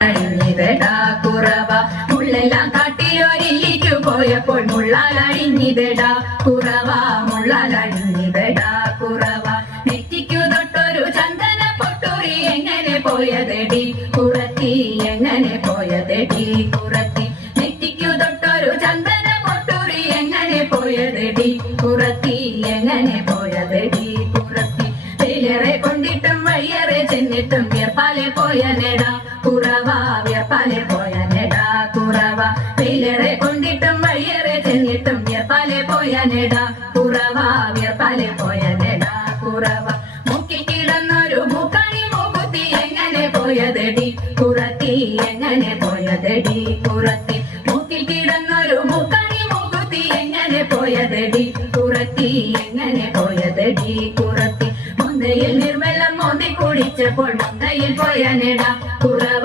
അഴിഞ്ഞിതടാ കുറവ മുള്ളെല്ലാം കാട്ടിയൊരില്ലിക്കു പോയപ്പോൾ മുള്ളാലഴിഞ്ഞിതടാ കുറവ മുള്ളാലഴിഞ്ഞിതടാ കുറവ നെറ്റിക്കു തൊട്ടൊരു ചന്ദന പൊട്ടുറി എങ്ങനെ പോയതെടി കുറത്തി എങ്ങനെ പോയതെടി കുറത്തി നെറ്റിക്കു തൊട്ടൊരു ചന്ദന പൊട്ടുറി എങ്ങനെ പോയതെടി കുറത്തി എങ്ങനെ പോയതെടി കുറത്തി വെയിലേറെ കൊണ്ടിട്ടും വഴിയേറെ ചെന്നിട്ടും വിയർപ്പാലെ പോയനെടാ കുറവ വിയർപ്പാലെ പോയനെടാ കുറവ വെയിലേറെ കൊണ്ടിട്ടും വഴിയേറെ ചെന്നിട്ടും വിയർപ്പാലെ പോയനെടാ കുറവ വിയർപ്പാലെ പോയനെടാ കുറവ മൂക്കിൽ കിടന്നൊരു മൂക്കണി മൂക്കുത്തി എങ്ങനെ പോയതെടി കുറത്തി എങ്ങനെ പോയതെടി കുറത്തി മൂക്കിൽ കിടന്നൊരു മൂക്കണി മൂക്കുത്തി എങ്ങനെ പോയതെടി കുറത്തി എങ്ങനെ പോയതെടി കുറത്തി മുന്തയിൽ നിർവെള്ളം മോന്തി കുടിച്ചപ്പോൾ മുന്തയിൽ പോയനെടാ കുറവ